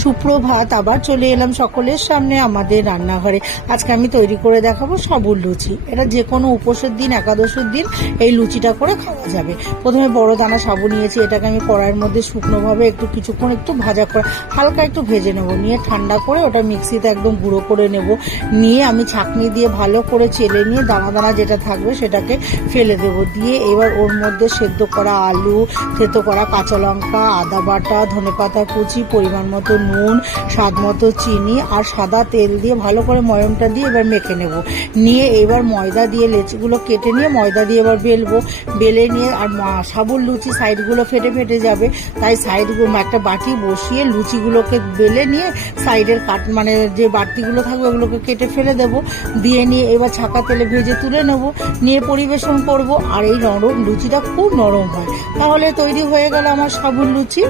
সুপ্রভাত, আবার চলে এলাম সকলের সামনে আমাদের রান্নাঘরে। আজকে আমি তৈরি করে দেখাবো সাবুর লুচি। এটা যে কোনো উপোসের দিন, একাদশের দিন এই লুচিটা করে খাওয়া যাবে। প্রথমে বড় দানা সাবু নিয়েছি, এটাকে আমি কড়াইয়ের মধ্যে শুকনোভাবে কিছুক্ষণ ভাজা করে হালকা একটু ভেজে নেব। নিয়ে ঠান্ডা করে ওটা মিক্সিতে একদম গুঁড়ো করে নেব। নিয়ে আমি ছাঁকনি দিয়ে ভালো করে চেলে নিয়ে দানা দানা যেটা থাকবে সেটাকে ফেলে দেব। দিয়ে এবার ওর মধ্যে সেদ্ধ করা আলু, সেদ্ধ করা কাঁচা লঙ্কা, আদা বাটা, ধনেপাতা কুচি, পরিমাণ মতো নুন, স্বাদ মতো চিনি আর সাদা তেল দিয়ে ভালো করে ময়মটা দিয়ে এবার মেখে নেব। নিয়ে এবার ময়দা দিয়ে লেচিগুলো কেটে নিয়ে ময়দা দিয়ে এবার বেলবো। বেলে নিয়ে আর সাবুর লুচি সাইডগুলো ফেটে ফেটে যাবে, তাই সাইডগুলো একটা বাটি বসিয়ে লুচিগুলোকে বেলে নিয়ে সাইডের যে বাড়তিগুলো থাকবে ওগুলোকে কেটে ফেলে দেব। দিয়ে নিয়ে এবার ছাকা তেলে ভেজে তুলে নেব। নিয়ে পরিবেশন করব। আর এই নরম লুচিটা খুব নরম হয়। তাহলে তৈরি হয়ে গেল আমার সাবুর লুচি।